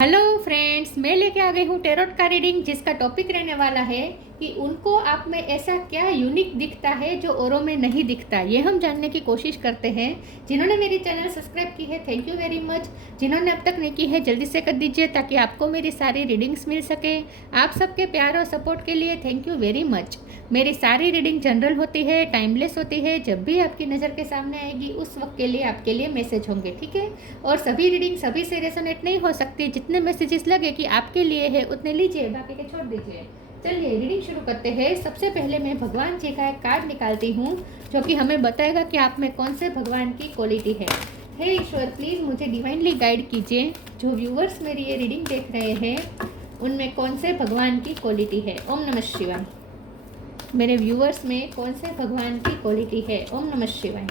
Hello friends, मैं लेके आ गई हूँ टेरोट का रीडिंग, जिसका टॉपिक रहने वाला है कि उनको आप में ऐसा क्या यूनिक दिखता है जो औरों में नहीं दिखता। ये हम जानने की कोशिश करते हैं। जिन्होंने मेरी चैनल सब्सक्राइब की है, थैंक यू वेरी मच। जिन्होंने अब तक नहीं की है, जल्दी से कर दीजिए ताकि आपको मेरी सारी रीडिंग्स मिल सके। आप सबके प्यार और सपोर्ट के लिए थैंक यू वेरी मच। मेरी सारी रीडिंग जनरल होती है, टाइमलेस होती है। जब भी आपकी नज़र के सामने आएगी उस वक्त के लिए आपके लिए मैसेज होंगे, ठीक है। और सभी रीडिंग सभी से रेजोनेट नहीं हो सकती। जितने मैसेजेस लगे कि आपके लिए है उतने लीजिए, बाकी के छोड़ दीजिए। चलिए रीडिंग शुरू करते हैं। सबसे पहले मैं भगवान जी का एक कार्ड निकालती हूँ जो कि हमें बताएगा कि आप में कौन से भगवान की क्वालिटी है। हे ईश्वर, प्लीज़ मुझे डिवाइनली गाइड कीजिए। जो व्यूवर्स मेरी ये रीडिंग देख रहे हैं उनमें कौन से भगवान की क्वालिटी है। ओम नमः शिवाय। मेरे व्यूवर्स में कौन से भगवान की क्वालिटी है। ओम नमः शिवाय।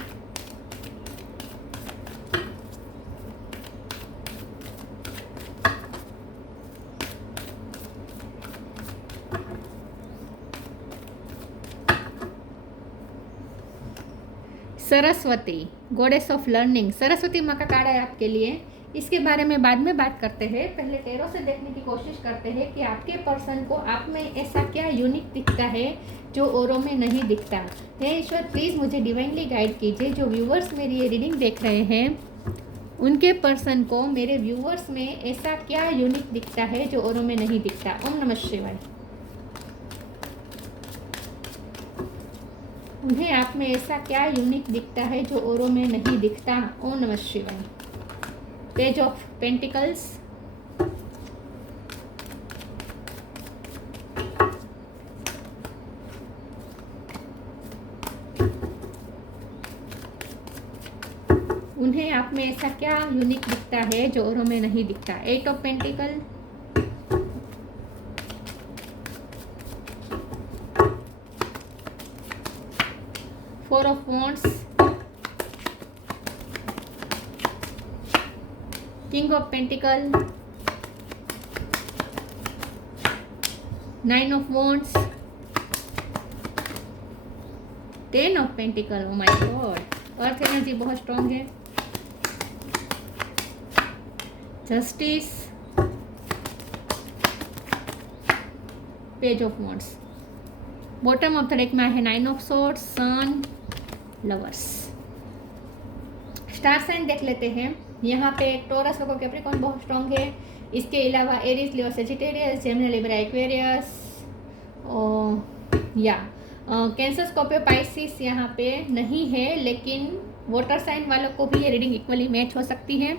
Saraswati, goddess of learning. Saraswati माँ का कार्ड है आपके लिए। इसके बारे में बाद में बात करते हैं। पहले टेरो से देखने की कोशिश करते हैं कि आपके पर्सन को आप में ऐसा क्या यूनिक दिखता है जो औरों में नहीं दिखता। हे ईश्वर, प्लीज़ मुझे डिवाइनली गाइड कीजिए। जो व्यूवर्स मेरी ये रीडिंग देख रहे हैं उनके पर्सन को मेरे व्यूवर्स में ऐसा क्या यूनिक दिखता है जो औरों में नहीं दिखता। ओम नमः शिवाय। उन्हें आप में ऐसा क्या यूनिक दिखता है जो औरों में नहीं दिखता। ओम नमः शिवाय। पेज ऑफ पेंटिकल्स, उन्हें आप में ऐसा क्या यूनिक दिखता है जो औरों में नहीं दिखता। Eight of pentacle, four of wands, king of pentacle, nine of wands, ten of pentacle. Oh my god, earth energy बहुत स्ट्रांग है। Justice, page of wands. Bottom of the deck में है nine of swords, sun, lovers. Star sign देख लेते हैं। यहाँ पे torus और कैप्रिकॉर्न बहुत स्ट्रांग है। इसके अलावा एरीज, लियो, सेजिटेरियस, जेमिनी, लिब्रा, एक्वेरियस या कैंसर, स्कॉर्पियो, पाइसिस यहाँ पे नहीं है। लेकिन वाटर साइन वालों को भी ये रीडिंग इक्वली मैच हो सकती है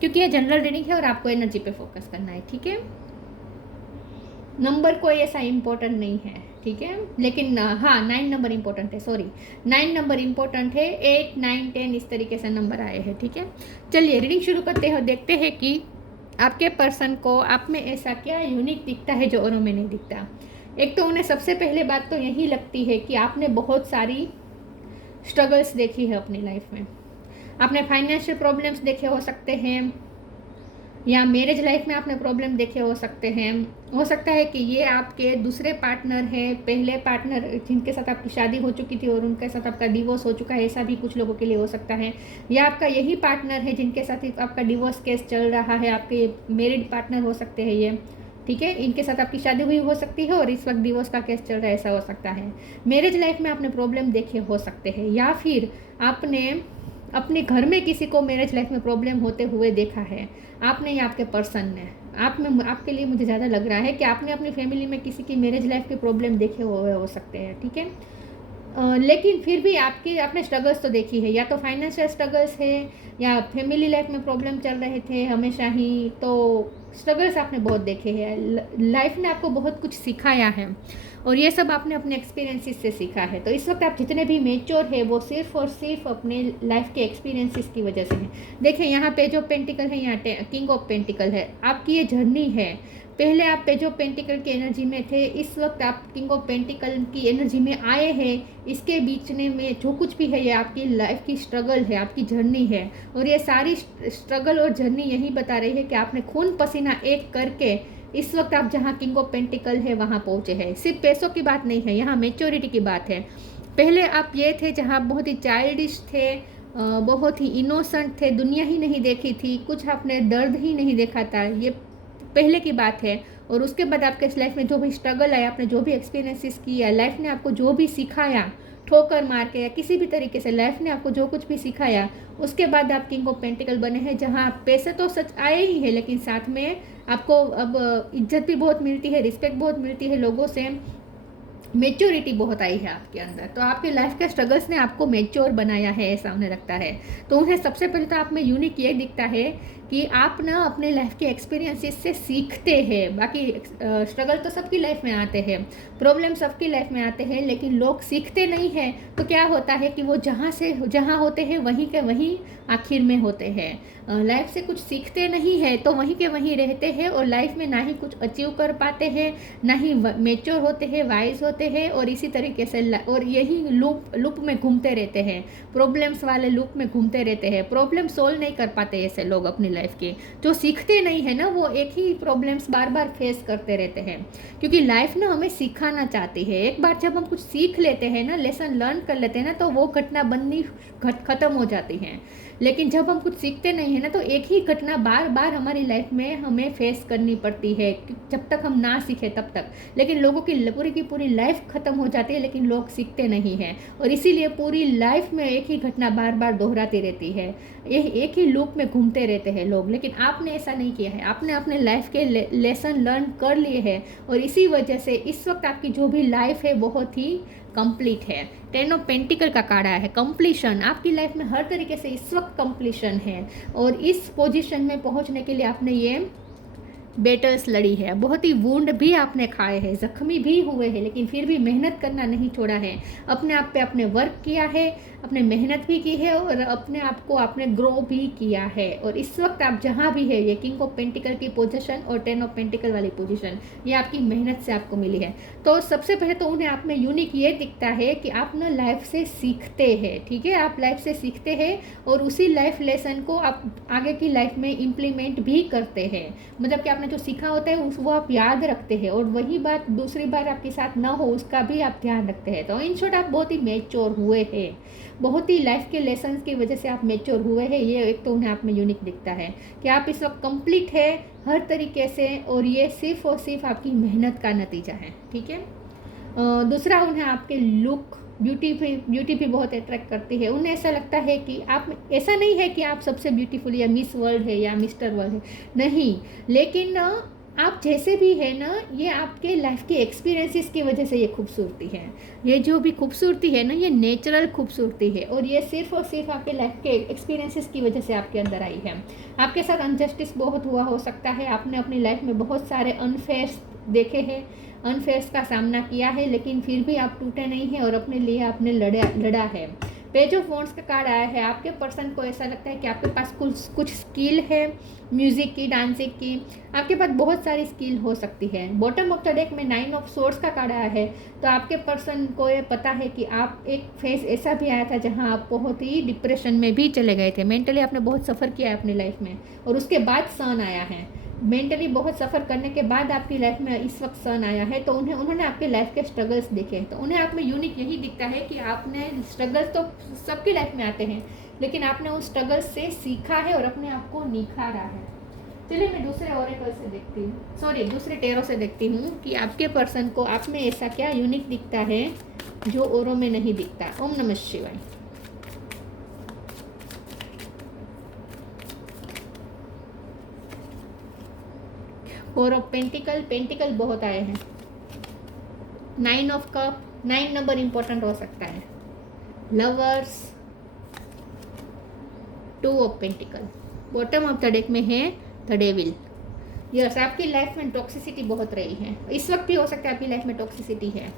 क्योंकि ये जनरल रीडिंग है और आपको एनर्जी पे फोकस करना है, ठीक है। नंबर कोई ऐसा इम्पोर्टेंट नहीं है, ठीक है। लेकिन हाँ, 9 नंबर इम्पोर्टेंट है। सॉरी, 9 नंबर इम्पोर्टेंट है। 8, 9, 10 इस तरीके से नंबर आए हैं, ठीक है। चलिए रीडिंग शुरू करते हैं और देखते हैं कि आपके पर्सन को आप में ऐसा क्या यूनिक दिखता है जो औरों में नहीं दिखता। एक तो उन्हें सबसे पहले बात तो यही लगती है कि आपने बहुत सारी स्ट्रगल्स देखी है अपनी लाइफ में। आपने फाइनेंशियल प्रॉब्लम्स देखे हो सकते हैं या मैरिज लाइफ में आपने प्रॉब्लम देखे हो सकते हैं। हो सकता है कि ये आपके दूसरे पार्टनर हैं, पहले पार्टनर जिनके साथ आपकी शादी हो चुकी थी और उनके साथ आपका डिवोर्स हो चुका है, ऐसा भी कुछ लोगों के लिए हो सकता है। या आपका यही पार्टनर है जिनके साथ आपका डिवोर्स केस चल रहा है, आपके मैरिड पार्टनर हो सकते हैं ये, ठीक है। इनके साथ आपकी शादी हुई हो सकती है और इस वक्त डिवोर्स का केस चल रहा है, ऐसा हो सकता है। मैरिज लाइफ में आपने प्रॉब्लम देखे हो सकते हैं या फिर आपने अपने घर में किसी को मैरिज लाइफ में प्रॉब्लम होते हुए देखा है। आपने या आपके पर्सन ने, आप में, आपके लिए मुझे ज़्यादा लग रहा है कि आपने अपनी फैमिली में किसी की मैरिज लाइफ के प्रॉब्लम देखे हुए हो सकते हैं, ठीक है। लेकिन फिर भी आपने स्ट्रगल्स तो देखी है, या तो फाइनेंशियल स्ट्रगल्स है या फैमिली लाइफ में प्रॉब्लम चल रहे थे हमेशा ही, तो स्ट्रगल्स आपने बहुत देखे हैं। लाइफ ने आपको बहुत कुछ सिखाया है और ये सब आपने अपने एक्सपीरियंसेस से सीखा है। तो इस वक्त आप जितने भी मेच्योर है वो सिर्फ और सिर्फ अपने लाइफ के एक्सपीरियंसेस की वजह से है। देखें यहाँ पे जो पेंटिकल है, यहाँ किंग ऑफ पेंटिकल है। आपकी ये जर्नी है। पहले आप पेज ऑफ पेंटिकल की एनर्जी में थे, इस वक्त आप किंग ऑफ पेंटिकल की एनर्जी में आए हैं। इसके बीच में जो कुछ भी है ये आपकी लाइफ की स्ट्रगल है, आपकी जर्नी है। और ये सारी स्ट्रगल और जर्नी यही बता रही है कि आपने खून पसीना एक करके इस वक्त आप जहाँ किंग ऑफ पेंटिकल है वहाँ पहुँचे हैं। सिर्फ पैसों की बात नहीं है, यहाँ मेच्योरिटी की बात है। पहले आप ये थे जहाँ बहुत ही चाइल्डिश थे, बहुत ही इनोसेंट थे, दुनिया ही नहीं देखी थी, कुछ आपने दर्द ही नहीं देखा था। ये पहले की बात है। और उसके बाद आपके लाइफ में जो भी स्ट्रगल आया, आपने जो भी एक्सपीरियंसेस किया, लाइफ ने आपको जो भी सिखाया, ठोकर मार के या किसी भी तरीके से लाइफ ने आपको जो कुछ भी सिखाया, उसके बाद आप किंग ऑफ पेंटिकल बने हैं, जहाँ पैसे तो सच आए ही है, लेकिन साथ में आपको अब इज्जत भी बहुत मिलती है, रिस्पेक्ट बहुत मिलती है लोगों से, मेच्योरिटी बहुत आई है आपके अंदर। तो आपके लाइफ के स्ट्रगल्स ने आपको मेच्योर बनाया है, ऐसा उन्हें लगता है। तो उन्हें सबसे पहले तो आप में यूनिक ये दिखता है कि आप ना अपने लाइफ के एक्सपीरियंसेस से सीखते हैं। बाकी स्ट्रगल तो सबकी लाइफ में आते हैं, प्रॉब्लम सबकी लाइफ में आते हैं, लेकिन लोग सीखते नहीं हैं। तो क्या होता है कि वो जहाँ होते हैं वहीं के वहीं आखिर में होते हैं। लाइफ से कुछ सीखते नहीं है तो वहीं के वहीं रहते हैं, और लाइफ में ना ही कुछ अचीव कर पाते हैं, ना ही मेच्योर होते हैं, वाइज होते हैं, और इसी तरीके से और यही लूप में घूमते रहते हैं, प्रॉब्लम्स वाले लूप में घूमते रहते हैं। प्रॉब्लम सोल्व नहीं कर पाते ऐसे लोग अपनी लाइफ के, जो सीखते नहीं है ना, वो एक ही प्रॉब्लम्स बार बार फेस करते रहते हैं। क्योंकि लाइफ ना हमें सिखाना चाहती है। एक बार जब हम कुछ सीख लेते हैं ना, लेसन लर्न कर लेते हैं ना, तो वो घटना बननी खत्म हो जाती है। लेकिन जब हम कुछ सीखते नहीं है ना, तो एक ही घटना बार बार हमारी लाइफ में हमें फेस करनी पड़ती है, जब तक हम ना सीखे तब तक। लेकिन लोगों की पूरी लाइफ खत्म हो जाती है, लेकिन लोग सीखते नहीं हैं, और इसीलिए पूरी लाइफ में एक ही घटना बार बार दोहराती रहती है, एक ही लूप में घूमते रहते हैं लोग। लेकिन आपने ऐसा नहीं किया है, आपने अपने लाइफ के लेसन लर्न कर लिए हैं, और इसी वजह से इस वक्त आपकी जो भी लाइफ है बहुत ही कंप्लीट है। 10 ऑफ पेंटिकल का कार्ड आया है कंप्लीशन। आपकी लाइफ में हर तरीके से इस वक्त कंप्लीशन है, और इस पोजीशन में पहुंचने के लिए आपने ये बैटल्स लड़ी है, बहुत ही वुंड भी आपने खाए हैं, जख्मी भी हुए हैं, लेकिन फिर भी मेहनत करना नहीं छोड़ा है। अपने आप पे आपने वर्क किया है, अपने मेहनत भी की है, और अपने आप को आपने ग्रो भी किया है। और इस वक्त आप जहाँ भी है, ये किंग ऑफ पेंटिकल की पोजीशन और 10 ऑफ पेंटिकल वाली पोजीशन, ये आपकी मेहनत से आपको मिली है। तो सबसे पहले तो उन्हें आप में यूनिक ये दिखता है कि आप ना लाइफ से सीखते हैं, ठीक है, आप लाइफ से सीखते हैं, और उसी लाइफ लेसन को आप आगे की लाइफ में इम्प्लीमेंट भी करते हैं। मतलब कि आपने जो सीखा होता है वो आप याद रखते हैं, और वही बात दूसरी बार आपके साथ ना हो उसका भी आप ध्यान रखते हैं। तो इन शॉर्ट आप बहुत ही मैच्योर हुए हैं, बहुत ही लाइफ के लेसन्स की वजह से आप मैच्योर हुए हैं। ये एक तो उन्हें आप में यूनिक दिखता है कि आप इस वक्त कंप्लीट है हर तरीके से, और ये सिर्फ और सिर्फ आपकी मेहनत का नतीजा है, ठीक है। दूसरा, उन्हें आपके लुक ब्यूटी भी बहुत अट्रैक्ट करती है। उन्हें ऐसा लगता है कि आप, ऐसा नहीं है कि आप सबसे ब्यूटीफुल या मिस वर्ल्ड है या मिस्टर वर्ल्ड है, नहीं, लेकिन आप जैसे भी है ना, ये आपके लाइफ के एक्सपीरियंसेस की वजह से ये खूबसूरती है। ये जो भी खूबसूरती है ना, ये नेचुरल खूबसूरती है, और ये सिर्फ और सिर्फ आपके लाइफ के एक्सपीरियंसेस की वजह से आपके अंदर आई है। आपके साथ अनजस्टिस बहुत हुआ हो सकता है, आपने अपनी लाइफ में बहुत सारे अनफेयर्स देखे हैं, अनफेयर्स का सामना किया है, लेकिन फिर भी आप टूटे नहीं हैं, और अपने लिए आपने लड़ा है। पेज ऑफ वॉन्ड्स का कार्ड आया है। आपके पर्सन को ऐसा लगता है कि आपके पास कुछ स्किल है, म्यूज़िक की, डांसिंग की, आपके पास बहुत सारी स्किल हो सकती है। बॉटम ऑफ द डेक में 9 ऑफ सोर्ड्स का कार्ड आया है। तो आपके पर्सन को ये पता है कि आप, एक फेज ऐसा भी आया था जहां आप बहुत ही डिप्रेशन में भी चले गए थे, मेंटली आपने बहुत सफ़र किया है अपनी लाइफ में, और उसके बाद सन आया है। मेंटली बहुत सफ़र करने के बाद आपकी लाइफ में इस वक्त सन आया है। तो उन्होंने आपके लाइफ के स्ट्रगल्स देखे हैं। तो उन्हें आप में यूनिक यही दिखता है कि आपने स्ट्रगल्स तो सबकी लाइफ में आते हैं, लेकिन आपने उस स्ट्रगल्स से सीखा है और अपने आप को निखारा है। चलिए मैं दूसरे ओरेकल से देखती हूँ, दूसरे टेरो से देखती हूँ कि आपके पर्सन को आप में ऐसा क्या यूनिक दिखता है जो औरों में नहीं दिखता। ओम नमः शिवाय। फोर ऑफ पेंटिकल बहुत आए हैं। 9 ऑफ कप, 9 नंबर इंपॉर्टेंट हो सकता है। Lovers, 2 of pentacle, bottom of the deck में है द डेविल। यस, आपकी लाइफ में टॉक्सिसिटी बहुत रही है, इस वक्त भी हो सकता है आपकी लाइफ में टॉक्सिसिटी है।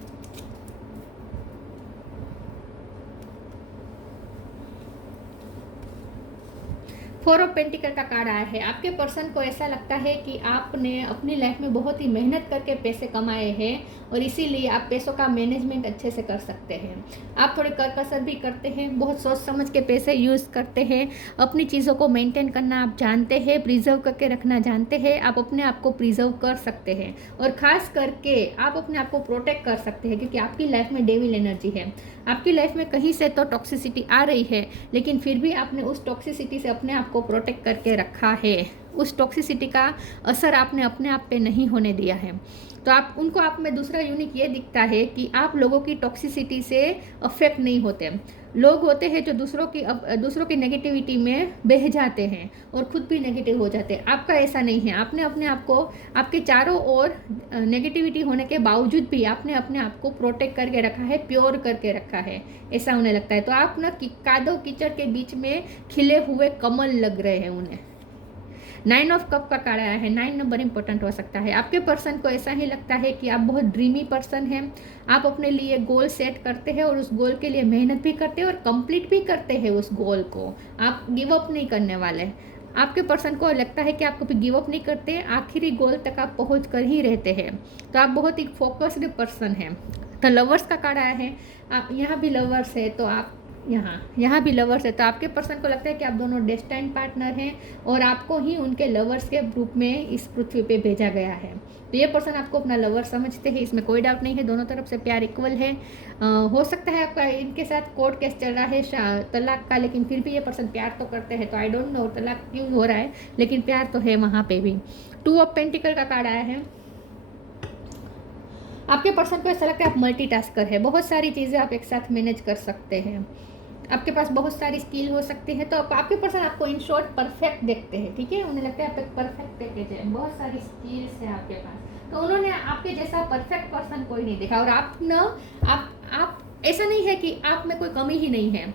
फोर ऑफ पेंटिकल का कार्ड आया है। आपके पर्सन को ऐसा लगता है कि आपने अपनी लाइफ में बहुत ही मेहनत करके पैसे कमाए हैं, और इसीलिए आप पैसों का मैनेजमेंट अच्छे से कर सकते हैं। आप थोड़े करकसर भी करते हैं, बहुत सोच समझ के पैसे यूज़ करते हैं, अपनी चीज़ों को मेंटेन करना आप जानते हैं, प्रिजर्व करके रखना जानते हैं। आप अपने आप को प्रिजर्व कर सकते हैं, और ख़ास करके आप अपने आप को प्रोटेक्ट कर सकते हैं, क्योंकि आपकी लाइफ में डेविल एनर्जी है। आपकी लाइफ में कहीं से तो टॉक्सिसिटी आ रही है, लेकिन फिर भी आपने उस टॉक्सिसिटी से अपने आप को प्रोटेक्ट करके रखा है। उस टॉक्सिसिटी का असर आपने अपने आप पे नहीं होने दिया है। तो आप में दूसरा यूनिक ये दिखता है कि आप लोगों की टॉक्सिसिटी से अफेक्ट नहीं होते। लोग होते हैं जो दूसरों की नेगेटिविटी में बह जाते हैं और खुद भी नेगेटिव हो जाते हैं। आपका ऐसा नहीं है। आपने अपने आप को, आपके चारों ओर नेगेटिविटी होने के बावजूद भी आपने अपने आप को प्रोटेक्ट करके रखा है, प्योर करके रखा है, ऐसा उन्हें लगता है। तो आप ना कादो कीचड़ के बीच में खिले हुए कमल लग रहे हैं उन्हें। 9 ऑफ कप का कार्ड आया है। 9 नंबर इंपॉर्टेंट हो सकता है। आपके पर्सन को ऐसा ही लगता है कि आप बहुत ड्रीमी पर्सन हैं। आप अपने लिए गोल सेट करते हैं और उस गोल के लिए मेहनत भी करते हैं और कंप्लीट भी करते हैं उस गोल को। आप गिव अप नहीं करने वाले। आपके पर्सन को लगता है कि आप कभी गिव अप नहीं करते, आखिरी गोल तक आप पहुंच कर ही रहते हैं। तो आप बहुत ही फोकस्ड पर्सन हैं। तो लवर्स का कार्ड आया है। आप यहाँ भी लवर्स है, तो आप यहाँ भी लवर्स है। तो आपके पर्सन को लगता है कि आप दोनों डेस्टाइन पार्टनर हैं और आपको ही उनके लवर्स के रूप में इस पृथ्वी पे भेजा गया है। तो ये पर्सन आपको अपना लवर समझते हैं, इसमें कोई डाउट नहीं है। दोनों तरफ से प्यार इक्वल है। हो सकता है आपका इनके साथ कोर्ट केस चल रहा है तलाक का, लेकिन फिर भी ये पर्सन प्यार तो करते हैं। तो आई डोंट नो तलाक क्यों हो रहा है, लेकिन प्यार तो है वहाँ पे भी। 2 ऑफ पेंटिकल का कार्ड आया है। आपके पर्सन को ऐसा लगता है आप मल्टीटास्कर है, बहुत सारी चीज़ें आप एक साथ मैनेज कर सकते हैं। आपके पास बहुत सारी स्किल हो सकती है। तो आपके पर्सन आपको इन शॉर्ट परफेक्ट देखते हैं, ठीक है। उन्हें लगता है आप एक परफेक्ट पैकेज है, बहुत सारी स्किल्स है आपके पास। तो उन्होंने आपके जैसा परफेक्ट पर्सन कोई नहीं देखा। और आप ऐसा नहीं है कि आप में कोई कमी ही नहीं है।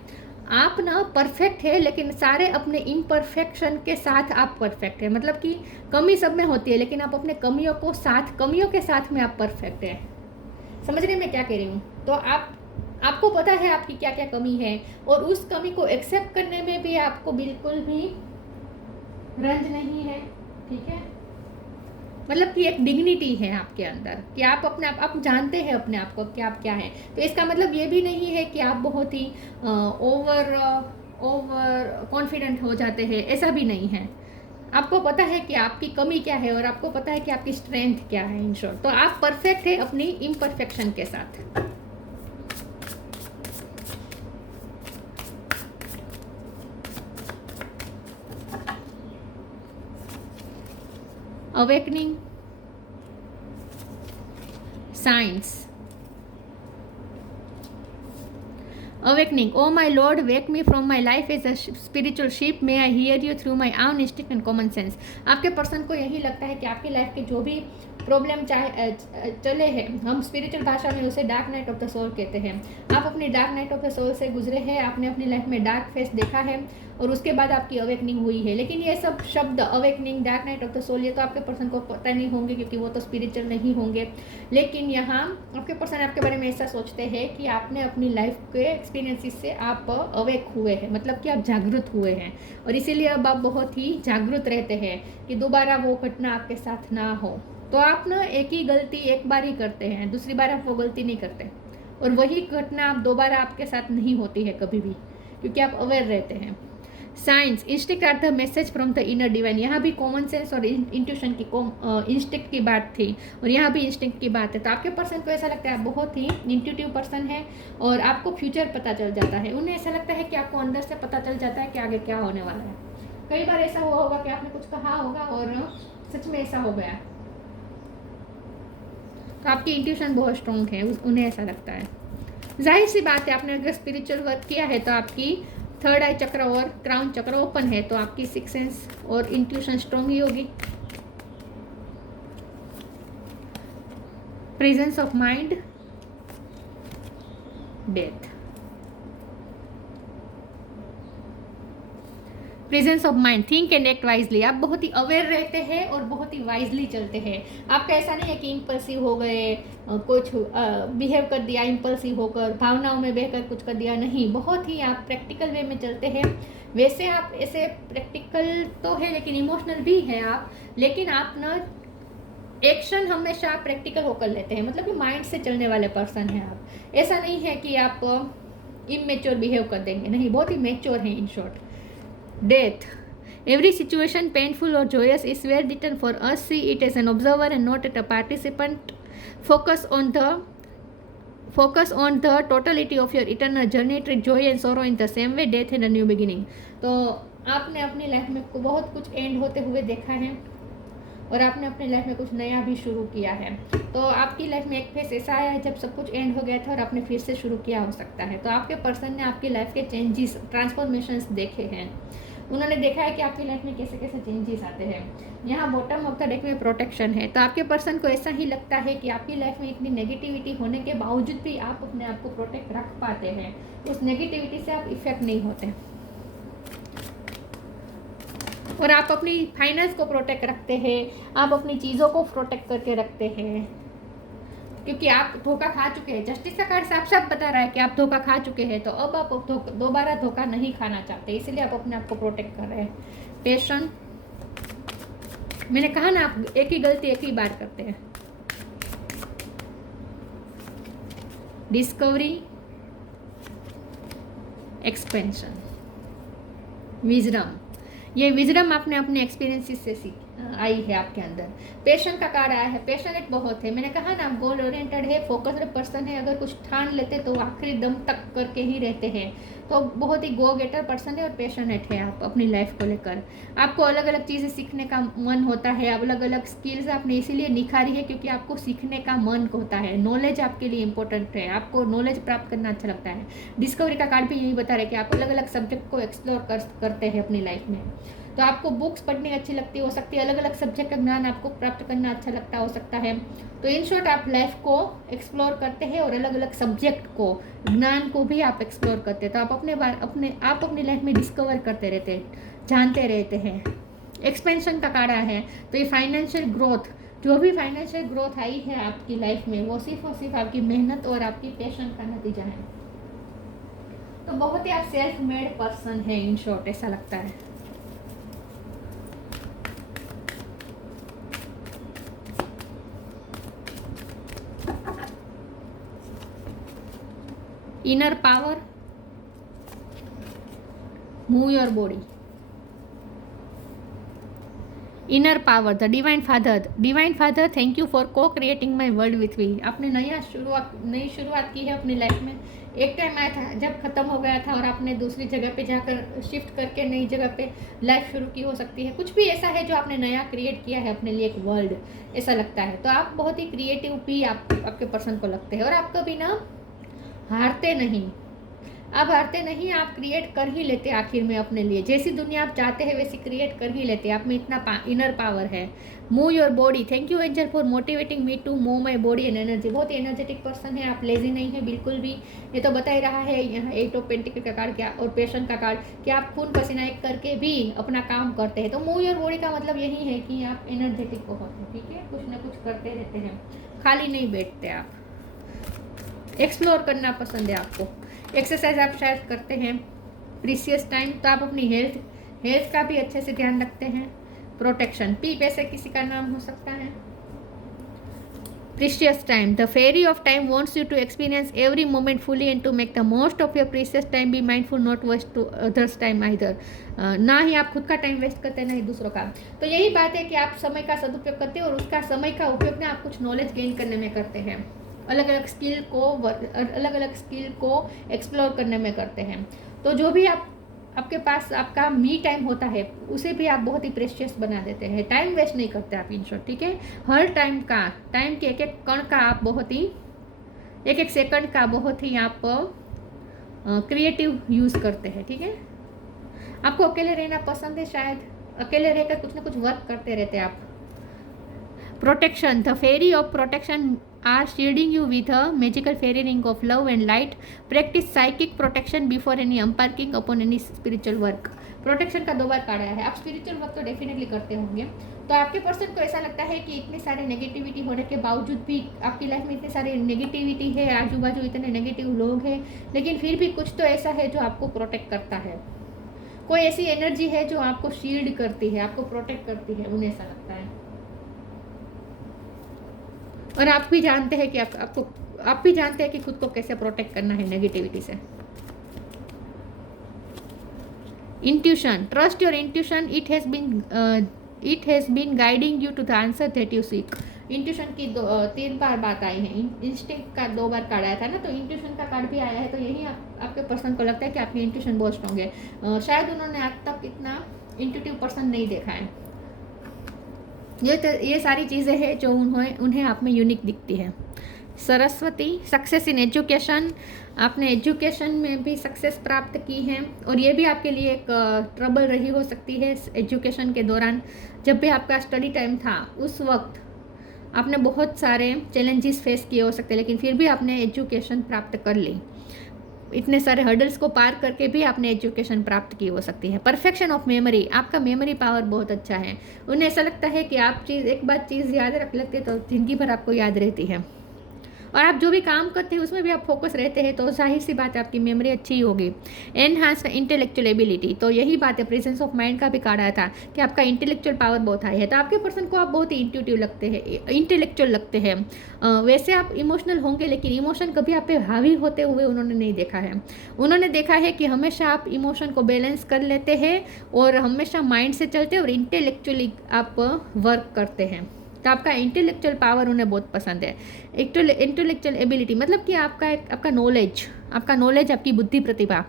आप ना परफेक्ट है, लेकिन सारे अपने इम्परफेक्शन के साथ आप परफेक्ट है। मतलब कि कमी सब में होती है, लेकिन आप अपने कमियों के साथ में आप परफेक्ट है। समझ रहे मैं क्या कह रही हूँ। तो आपको पता है आपकी क्या क्या कमी है, और उस कमी को एक्सेप्ट करने में भी आपको बिल्कुल भी रंज नहीं है, ठीक है। मतलब कि एक डिग्निटी है आपके अंदर कि आप अपने आप जानते हैं अपने आप को कि आप क्या हैं। तो इसका मतलब ये भी नहीं है कि आप बहुत ही ओवर कॉन्फिडेंट हो जाते हैं, ऐसा भी नहीं है। आपको पता है कि आपकी कमी क्या है और आपको पता है कि आपकी स्ट्रेंथ क्या है, इन शॉर्ट। तो आप परफेक्ट है अपनी इम्परफेक्शन के साथ। Awakening, science, awakening. Oh my Lord, wake me from my life as a spiritual sheep. May I hear you through my own instinct and common sense. आपके person को यही लगता है कि आपकी लाइफ के जो भी प्रॉब्लम चले हैं, हम स्पिरिचुअल भाषा में उसे dark night of the soul कहते हैं। आप अपनी dark night of the soul से गुजरे हैं, आपने अपनी लाइफ में डार्क फेस देखा है और उसके बाद आपकी अवेकनिंग हुई है। लेकिन ये सब शब्द awakening, dark night of the soul, ये तो आपके पर्सन को पता नहीं होंगे क्योंकि वो तो स्पिरिचुअल नहीं होंगे। लेकिन यहाँ आपके पर्सन आपके बारे में ऐसा सोचते हैं कि आपने अपनी लाइफ के एक्सपीरियंसेस से आप अवेक हुए हैं, मतलब कि आप जागरूक हुए हैं, और इसीलिए अब आप बहुत ही जागरूक रहते हैं कि दोबारा वो घटना आपके साथ ना हो। तो आप ना एक ही गलती एक बार ही करते हैं, दूसरी बार आप वो गलती नहीं करते, और वही घटना आप दोबारा आपके साथ नहीं होती है कभी भी, क्योंकि आप अवेयर रहते हैं। Science, instinct are the message from the inner divine. यहाँ भी कॉमन सेंस और इंट्यूशन की इंस्टिक्ट की बात थी, और यहाँ भी इंस्टिक्ट की बात है। तो आपके पर्सन को ऐसा लगता है आप बहुत ही इंट्यूटिव पर्सन है और आपको फ्यूचर पता चल जाता है। उन्हें ऐसा लगता है कि आपको अंदर से पता चल जाता है कि आगे क्या होने वाला है। कई बार ऐसा हुआ होगा कि आपने कुछ कहा होगा और सच में ऐसा हो गया। तो आपकी इंट्यूशन बहुत स्ट्रॉन्ग है, उन्हें ऐसा लगता है। जाहिर सी बात है, आपने अगर स्पिरिचुअल वर्क किया है तो आपकी थर्ड आई चक्र और क्राउन चक्र ओपन है, तो आपकी सिक्स सेंस और इंट्यूशन स्ट्रॉन्ग ही होगी। Presence of mind, death. Presence of mind, think and act wisely. आप बहुत ही अवेयर रहते हैं और बहुत ही वाइजली चलते हैं। आपका ऐसा नहीं है कि इम्पल्सिव हो गए, कुछ बिहेव कर दिया इम्पल्सिव होकर, भावनाओं में बहकर कुछ कर दिया, नहीं। बहुत ही आप प्रैक्टिकल वे में चलते हैं। वैसे आप ऐसे प्रैक्टिकल तो है लेकिन इमोशनल भी है आप, लेकिन आप ना एक्शन हमेशा प्रैक्टिकल होकर लेते हैं, मतलब कि माइंड से चलने वाले पर्सन हैं आप। ऐसा नहीं है कि आप इमेच्योर बिहेव कर देंगे, नहीं, बहुत ही मैच्योर हैं in short. Death. Every situation, painful or joyous, is well written for us. See it as an observer and not as a participant. Focus on the totality of your eternal journey. Treat joy and sorrow in the same way. Death and a new beginning. तो आपने अपनी life में बहुत कुछ and होते हुए देखा है और आपने अपनी लाइफ में कुछ नया भी शुरू किया है। तो आपकी लाइफ में एक फेस ऐसा आया है जब सब कुछ एंड हो गया था और आपने फिर से शुरू किया हो सकता है। तो आपके पर्सन ने आपकी लाइफ के चेंजेस, ट्रांसफॉर्मेशंस देखे हैं। उन्होंने देखा है कि आपकी लाइफ में कैसे कैसे चेंजेस आते हैं। यहाँ बॉटम ऑफ द डेक में प्रोटेक्शन है। तो आपके पर्सन को ऐसा ही लगता है कि आपकी लाइफ में इतनी नेगेटिविटी होने के बावजूद भी आप अपने आप को प्रोटेक्ट रख पाते हैं। उस नेगेटिविटी से आप इफेक्ट नहीं होते और आप अपनी फाइनेंस को प्रोटेक्ट रखते हैं, आप अपनी चीज़ों को प्रोटेक्ट करके रखते हैं, क्योंकि आप धोखा खा चुके हैं। जस्टिस का कार्ड साफ साफ बता रहा है कि आप धोखा खा चुके हैं, तो अब आप दोबारा धोखा नहीं खाना चाहते, इसलिए आप अपने आप को प्रोटेक्ट कर रहे हैं। पेशेंस, मैंने कहा ना, आप एक ही गलती एक ही बार करते हैं। डिस्कवरी, एक्सपेंशन, विजडम, ये विजडम आपने अपने एक्सपीरियंसेस से आई है आपके अंदर। पैशन का कार्ड आया है, पैशनेट बहुत है। मैंने कहा ना, गोल ओरिएंटेड है, फोकस्ड पर्सन है। अगर कुछ ठान लेते तो आखिरी दम तक करके ही रहते हैं। तो बहुत ही गो गेटर पर्सन है और पैशनेट है आप अपनी लाइफ को लेकर। आपको अलग अलग चीज़ें सीखने का मन होता है, अलग अलग स्किल्स आपने इसीलिए निखारी है क्योंकि आपको सीखने का मन होता है। नॉलेज आपके लिए इंपॉर्टेंट है, आपको नॉलेज प्राप्त करना अच्छा लगता है। डिस्कवरी का कार्ड भी यही बता रहा है कि आप अलग अलग सब्जेक्ट को एक्सप्लोर करते हैं अपनी लाइफ में। तो आपको बुक्स पढ़नी अच्छी लगती हो सकती है, अलग अलग सब्जेक्ट का ज्ञान आपको प्राप्त करना अच्छा लगता हो सकता है। तो इन शॉर्ट आप लाइफ को एक्सप्लोर करते हैं और अलग अलग सब्जेक्ट को, ज्ञान को भी आप एक्सप्लोर करते हैं। तो आप अपनी लाइफ में डिस्कवर करते रहते हैं, जानते रहते हैं। एक्सपेंशन का कार्ड है, तो ये फाइनेंशियल ग्रोथ, जो भी फाइनेंशियल ग्रोथ आई है आपकी लाइफ में वो सिर्फ और सिर्फ आपकी मेहनत और आपकी पैशन का नतीजा है। तो बहुत ही आप सेल्फ मेड पर्सन है, इन शॉर्ट ऐसा लगता है। inner power, move your body, inner power, the divine father, thank you for co-creating my world with me। आपने नई शुरुआत की है अपनी लाइफ में। एक टाइम आया था जब खत्म हो गया था और आपने दूसरी जगह पे जाकर शिफ्ट करके नई जगह पे लाइफ शुरू की हो सकती है। कुछ भी ऐसा है जो आपने नया क्रिएट किया है अपने लिए, एक वर्ल्ड ऐसा लगता है। तो आप बहुत ही क्रिएटिव भी आपके पर्सन को लगते हैं और आप कभी ना हारते नहीं। आप हारते नहीं, आप क्रिएट कर ही लेते आखिर में अपने लिए। जैसी दुनिया आप चाहते हैं वैसी क्रिएट कर ही लेते। आप में इतना इनर पावर है। Move your body, thank you angel for motivating me to move my body and energy. बहुत ही एनर्जेटिक पर्सन है आप, लेजी नहीं है बिल्कुल भी। ये तो बता ही रहा है यहाँ 8 ऑफ पेंटिकल का कार्ड क्या और पैशन का कार्ड कि आप खून पसीना एक करके भी अपना काम करते हैं। तो मूव योर बॉडी का मतलब यही है कि आप एनर्जेटिक बहुत है, ठीक है, कुछ ना कुछ करते रहते हैं, खाली नहीं बैठते आप। एक्सप्लोर करना पसंद है आपको। एक्सरसाइज आप शायद करते हैं। प्रीशियस टाइम, तो आप अपनी हेल्थ का भी अच्छे से ध्यान रखते हैं। प्रोटेक्शन, पी पैसे किसी का नाम हो सकता है। Precious time, the fairy of time wants you to experience every moment fully and to make the most of your precious time. Be mindful, not waste to others time either. ना ही आप खुद का टाइम वेस्ट करते हैं ना ही दूसरों का। तो यही बात है कि आप समय का सदुपयोग करते हैं और उसका समय का उपयोग ना आप कुछ नॉलेज गेन करने में करते हैं, अलग अलग स्किल को एक्सप्लोर करने में करते हैं। तो जो भी आपके पास आपका मी टाइम होता है उसे भी आप बहुत ही प्रेशियस बना देते हैं। टाइम वेस्ट नहीं करते आप, इन शॉर्ट, ठीक है। हर टाइम के एक एक कण का आप बहुत ही, एक एक सेकंड का बहुत ही आप क्रिएटिव यूज़ करते हैं, ठीक है। आपको अकेले रहना पसंद है, शायद अकेले रहकर कुछ ना कुछ वर्क करते रहते हैं आप। Protection, the fairy of protection are shielding you with a magical fairy ring of love and light. Practice psychic protection before any embarking upon any spiritual work. Protection का 2 बार कार्ड आया है। आप स्पिरिचुअल वर्क तो definitely करते होंगे। तो आपके person को ऐसा लगता है कि इतने सारे नेगेटिविटी होने के बावजूद भी आपकी लाइफ में इतने सारे नेगेटिविटी है, आजू बाजू इतने नेगेटिव लोग हैं, लेकिन फिर भी कुछ तो ऐसा है जो आपको प्रोटेक्ट करता है। कोई ऐसी एनर्जी है जो आपको शील्ड करती है, आपको प्रोटेक्ट करती है, उन्हें ऐसा लगता है। और आप भी जानते हैं कि आप भी जानते हैं कि खुद को कैसे प्रोटेक्ट करना है नेगेटिविटी से। Intuition, trust your intuition, it has been it has been guiding you to the answer that you seek. Intuition की 3 बार बात आई है, इंस्टिंक्ट का 2 बार कार्ड आया था ना, तो इंट्यूशन का कार्ड भी आया है। तो यही आपके पर्सन को लगता है कि आपके इंट्यूशन बहुत स्ट्रॉन्ग है। शायद उन्होंने आज तक इतना इंट्यूटिव पर्सन नहीं देखा है। ये सारी चीज़ें हैं जो उन्हें आप में यूनिक दिखती है। सरस्वती, सक्सेस इन एजुकेशन, आपने एजुकेशन में भी सक्सेस प्राप्त की है और ये भी आपके लिए एक ट्रबल रही हो सकती है एजुकेशन के दौरान। जब भी आपका स्टडी टाइम था उस वक्त आपने बहुत सारे चैलेंजेस फेस किए हो सकते हैं, लेकिन फिर भी आपने एजुकेशन प्राप्त कर ली। इतने सारे हर्डल्स को पार करके भी आपने एजुकेशन प्राप्त की हो सकती है। परफेक्शन ऑफ मेमोरी, आपका मेमोरी पावर बहुत अच्छा है। उन्हें ऐसा लगता है कि आप एक बात चीज़ याद रख लेते तो ज़िंदगी भर आपको याद रहती है, और आप जो भी काम करते हैं उसमें भी आप फोकस रहते हैं, तो जाहिर सी बात है आपकी मेमोरी अच्छी होगी। एनहांस्ड इंटेलेक्चुअल एबिलिटी, तो यही बात है, प्रेजेंस ऑफ माइंड का भी कार्ड आया था कि आपका इंटेलेक्चुअल पावर बहुत हाई है। तो आपके पर्सन को आप बहुत ही इंट्यूटिव लगते हैं, इंटेलेक्चुअल लगते हैं। वैसे आप इमोशनल होंगे, लेकिन इमोशन कभी आप पे हावी होते हुए उन्होंने नहीं देखा है। उन्होंने देखा है कि हमेशा आप इमोशन को बैलेंस कर लेते हैं और हमेशा माइंड से चलते हैं और इंटेलेक्चुअली आप वर्क करते हैं। तो आपका इंटेलेक्चुअल पावर उन्हें बहुत पसंद है। इंटेलेक्चुअल एबिलिटी मतलब कि आपका नॉलेज, आपकी बुद्धि प्रतिभा।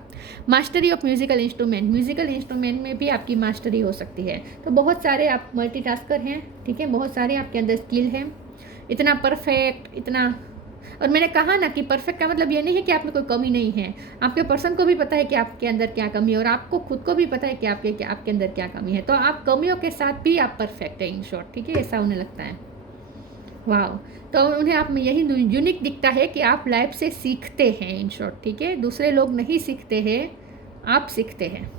मास्टरी ऑफ म्यूजिकल इंस्ट्रूमेंट में भी आपकी मास्टरी हो सकती है। तो बहुत सारे आप मल्टीटास्कर हैं, ठीक है, बहुत सारे आपके अंदर स्किल हैं। इतना परफेक्ट, इतना, और मैंने कहा ना कि परफेक्ट का मतलब ये नहीं है कि आप में कोई कमी नहीं है। आपके पर्सन को भी पता है कि आपके अंदर क्या कमी है और आपको खुद को भी पता है कि आपके अंदर क्या कमी है। तो आप कमियों के साथ भी आप परफेक्ट है, इन शॉर्ट, ठीक है, ऐसा उन्हें लगता है। वाह, तो उन्हें आप में यही यूनिक दिखता है कि आप लाइफ से सीखते हैं, इन शॉर्ट, ठीक है। दूसरे लोग नहीं सीखते हैं, आप सीखते हैं।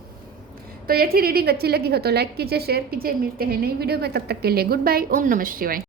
तो ये थी रीडिंग। अच्छी लगी हो तो लाइक कीजिए, शेयर कीजिए। मिलते हैं नई वीडियो में, तब तक के लिए गुड बाय। ओम नमः शिवाय।